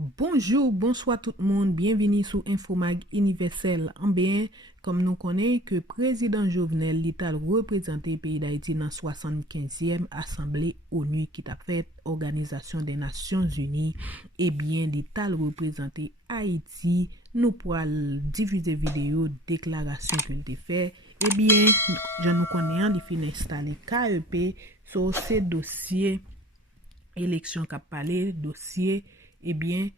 Bonjour, bonsoir tout le monde, bienvenue sur Infomag Universel. En bien, comme nous connaissons que président Jovenel l'État représenté le pays d'Haïti dans la 75e Assemblée ONU qui a fait Organisation des Nations Unies, et bien l'État représenté Haïti, nous pourrons diffuser vidéo déclaration qu'il a fait. Et bien, je nous connais, il fin installé KEP sur ces dossiers élection qu'a parlé, dossier, eh bien,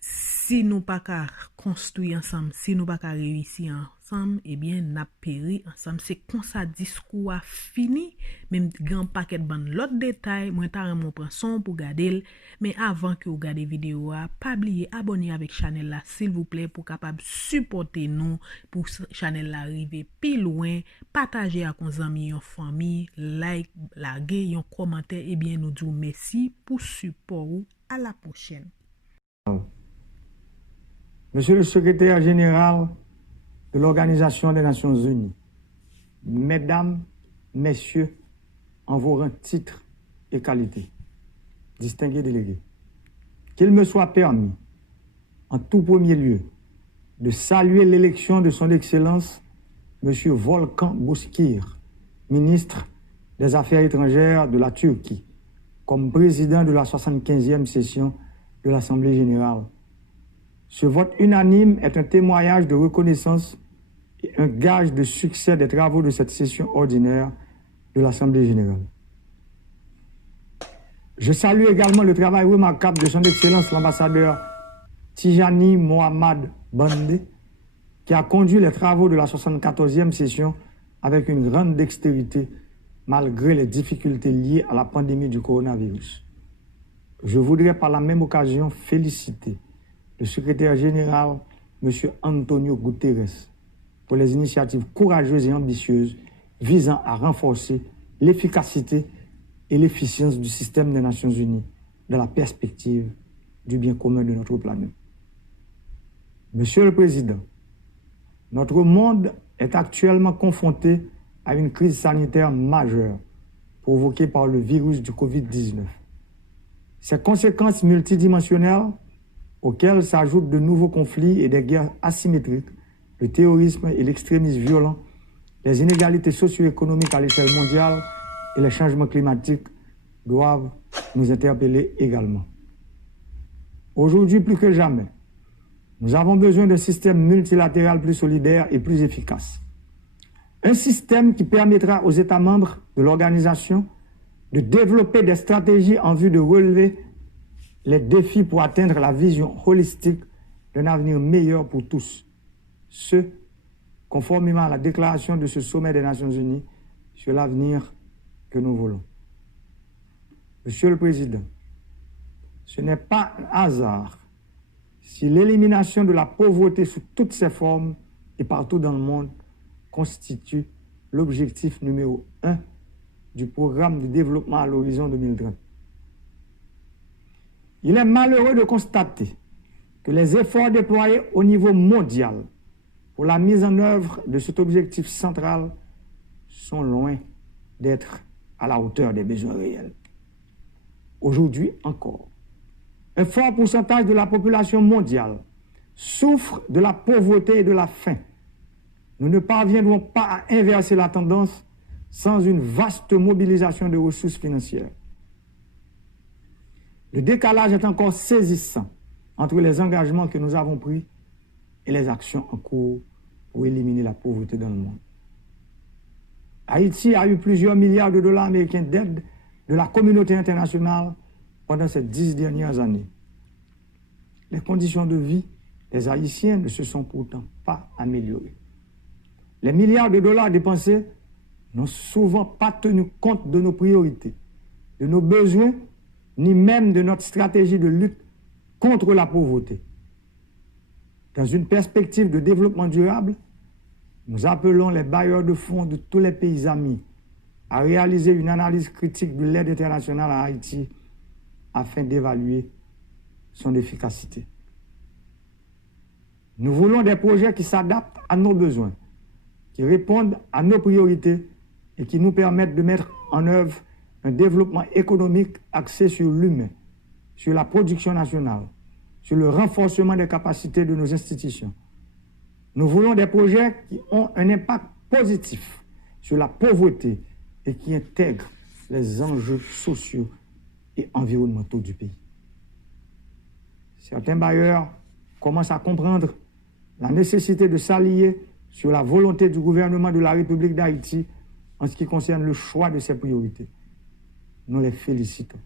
si nous pas qu'à construire ensemble, si nous pas qu'à réussir ensemble, eh bien, n'a péri ensemble. C'est comme ça discours a fini, même grand paquet de ban l'autre détail, moi t'as mon prend son pour garder, mais avant que vous regardez vidéo pas oublier abonner avec channel là s'il vous plaît pour capable supporter nous pour channel là arriver plus loin, partager avec vos amis, en famille, like, liker, un commentaire et bien nous disons merci pour support. À la prochaine. Monsieur le secrétaire général de l'Organisation des Nations Unies, Mesdames, Messieurs, en vos rangs, titres et qualités, distingués délégués, qu'il me soit permis, en tout premier lieu, de saluer l'élection de son Excellence, Monsieur Volkan Bozkır, ministre des Affaires étrangères de la Turquie, comme président de la 75e session de l'Assemblée générale. Ce vote unanime est un témoignage de reconnaissance et un gage de succès des travaux de cette session ordinaire de l'Assemblée générale. Je salue également le travail remarquable de son Excellence l'ambassadeur Tijani Mohamed Bande, qui a conduit les travaux de la 74e session avec une grande dextérité malgré les difficultés liées à la pandémie du coronavirus. Je voudrais par la même occasion féliciter le secrétaire général, M. Antonio Guterres, pour les initiatives courageuses et ambitieuses visant à renforcer l'efficacité et l'efficience du système des Nations Unies dans la perspective du bien commun de notre planète. Monsieur le Président, notre monde est actuellement confronté à une crise sanitaire majeure provoquée par le virus du Covid-19. Ces conséquences multidimensionnelles auxquels s'ajoutent de nouveaux conflits et des guerres asymétriques, le terrorisme et l'extrémisme violent, les inégalités socio-économiques à l'échelle mondiale et les changements climatiques doivent nous interpeller également. Aujourd'hui, plus que jamais, nous avons besoin d'un système multilatéral plus solidaire et plus efficace. Un système qui permettra aux États membres de l'organisation de développer des stratégies en vue de relever les défis pour atteindre la vision holistique d'un avenir meilleur pour tous. Ce, conformément à la déclaration de ce sommet des Nations Unies sur l'avenir que nous voulons. Monsieur le Président, ce n'est pas un hasard si l'élimination de la pauvreté sous toutes ses formes et partout dans le monde constitue l'objectif numéro 1 du programme de développement à l'horizon 2030. Il est malheureux de constater que les efforts déployés au niveau mondial pour la mise en œuvre de cet objectif central sont loin d'être à la hauteur des besoins réels. Aujourd'hui encore, un fort pourcentage de la population mondiale souffre de la pauvreté et de la faim. Nous ne parviendrons pas à inverser la tendance sans une vaste mobilisation de ressources financières. Le décalage est encore saisissant entre les engagements que nous avons pris et les actions en cours pour éliminer la pauvreté dans le monde. Haïti a eu plusieurs milliards de dollars américains d'aide de la communauté internationale pendant ces 10 dernières années. Les conditions de vie des Haïtiens ne se sont pourtant pas améliorées. Les milliards de dollars dépensés n'ont souvent pas tenu compte de nos priorités, de nos besoins, ni même de notre stratégie de lutte contre la pauvreté. Dans une perspective de développement durable, nous appelons les bailleurs de fonds de tous les pays amis à réaliser une analyse critique de l'aide internationale à Haïti afin d'évaluer son efficacité. Nous voulons des projets qui s'adaptent à nos besoins, qui répondent à nos priorités et qui nous permettent de mettre en œuvre un développement économique axé sur l'humain, sur la production nationale, sur le renforcement des capacités de nos institutions. Nous voulons des projets qui ont un impact positif sur la pauvreté et qui intègrent les enjeux sociaux et environnementaux du pays. Certains bailleurs commencent à comprendre la nécessité de s'allier sur la volonté du gouvernement de la République d'Haïti en ce qui concerne le choix de ses priorités. Nous les félicitons.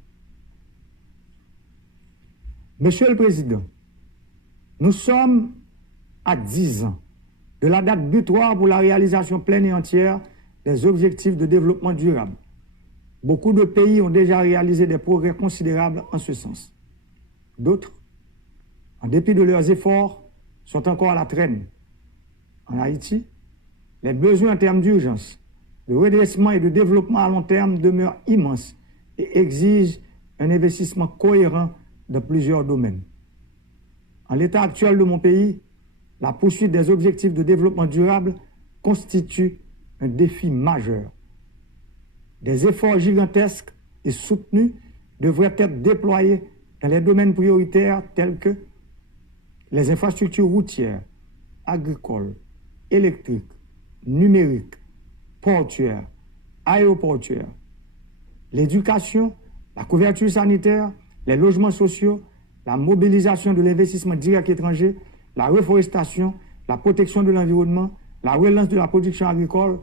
Monsieur le Président, nous sommes à 10 ans de la date butoir pour la réalisation pleine et entière des objectifs de développement durable. Beaucoup de pays ont déjà réalisé des progrès considérables en ce sens. D'autres, en dépit de leurs efforts, sont encore à la traîne. En Haïti, les besoins en termes d'urgence, de redressement et de développement à long terme demeurent immenses et exigent un investissement cohérent dans plusieurs domaines. En l'état actuel de mon pays, la poursuite des objectifs de développement durable constitue un défi majeur. Des efforts gigantesques et soutenus devraient être déployés dans les domaines prioritaires tels que les infrastructures routières, agricoles, électriques, numériques, portuaires, aéroportuaires, l'éducation, la couverture sanitaire, les logements sociaux, la mobilisation de l'investissement direct étranger, la reforestation, la protection de l'environnement, la relance de la production agricole,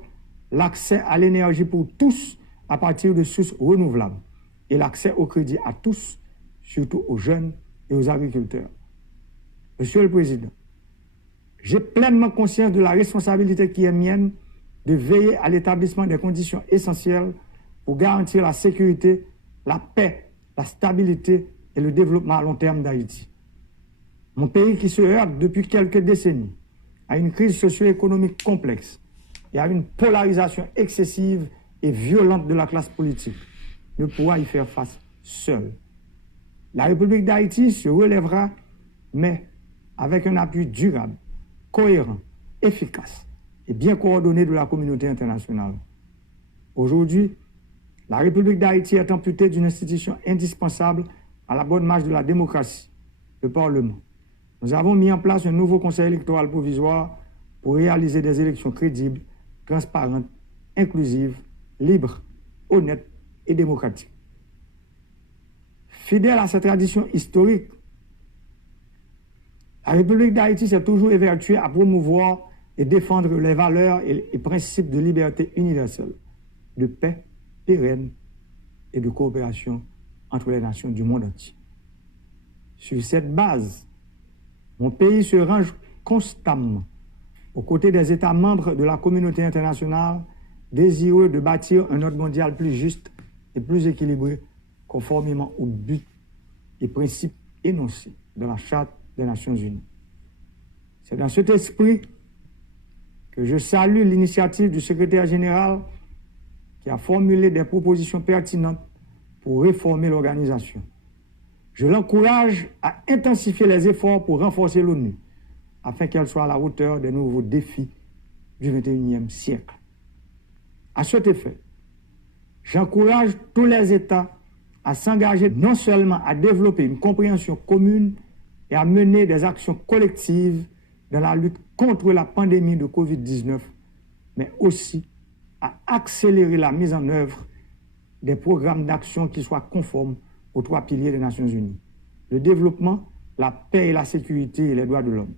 l'accès à l'énergie pour tous à partir de sources renouvelables et l'accès au crédit à tous, surtout aux jeunes et aux agriculteurs. Monsieur le Président, j'ai pleinement conscience de la responsabilité qui est mienne de veiller à l'établissement des conditions essentielles pour garantir la sécurité, la paix, la stabilité et le développement à long terme d'Haïti. Mon pays qui se heurte depuis quelques décennies à une crise socio-économique complexe et à une polarisation excessive et violente de la classe politique ne pourra y faire face seul. La République d'Haïti se relèvera, mais avec un appui durable, cohérent, efficace et bien coordonné de la communauté internationale. Aujourd'hui, la République d'Haïti est amputée d'une institution indispensable à la bonne marche de la démocratie, le Parlement. Nous avons mis en place un nouveau conseil électoral provisoire pour réaliser des élections crédibles, transparentes, inclusives, libres, honnêtes et démocratiques. Fidèle à cette tradition historique, la République d'Haïti s'est toujours évertuée à promouvoir et défendre les valeurs et les principes de liberté universelle, de paix pérenne et de coopération entre les nations du monde entier. Sur cette base, mon pays se range constamment aux côtés des États membres de la communauté internationale désireux de bâtir un ordre mondial plus juste et plus équilibré conformément aux buts et principes énoncés dans la Charte des Nations Unies. C'est dans cet esprit que je salue l'initiative du secrétaire général qui a formulé des propositions pertinentes pour réformer l'organisation. Je l'encourage à intensifier les efforts pour renforcer l'ONU afin qu'elle soit à la hauteur des nouveaux défis du XXIe siècle. À cet effet, j'encourage tous les États à s'engager non seulement à développer une compréhension commune et à mener des actions collectives dans la lutte contre la pandémie de Covid-19, mais aussi à accélérer la mise en œuvre des programmes d'action qui soient conformes aux 3 piliers des Nations Unies: le développement, la paix et la sécurité et les droits de l'homme.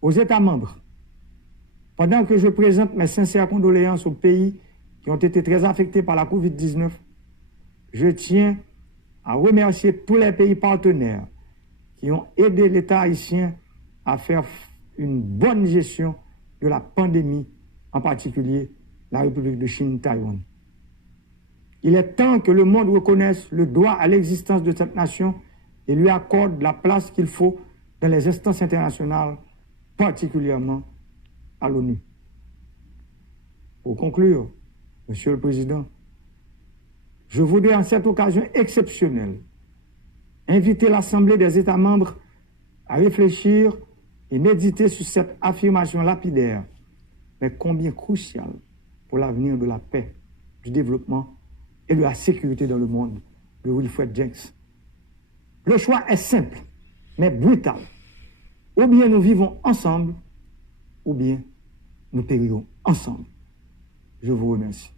Aux États membres, pendant que je présente mes sincères condoléances aux pays qui ont été très affectés par la Covid-19, je tiens à remercier tous les pays partenaires qui ont aidé l'État haïtien à faire une bonne gestion de la pandémie, en particulier la République de Chine, Taïwan. Il est temps que le monde reconnaisse le droit à l'existence de cette nation et lui accorde la place qu'il faut dans les instances internationales, particulièrement à l'ONU. Pour conclure, Monsieur le Président, je voudrais en cette occasion exceptionnelle inviter l'Assemblée des États membres à réfléchir et méditer sur cette affirmation lapidaire, mais combien cruciale pour l'avenir de la paix, du développement et de la sécurité dans le monde, de Wilfred Jenks. Le choix est simple. mais brutale. Ou bien nous vivons ensemble, ou bien nous périrons ensemble. Je vous remercie.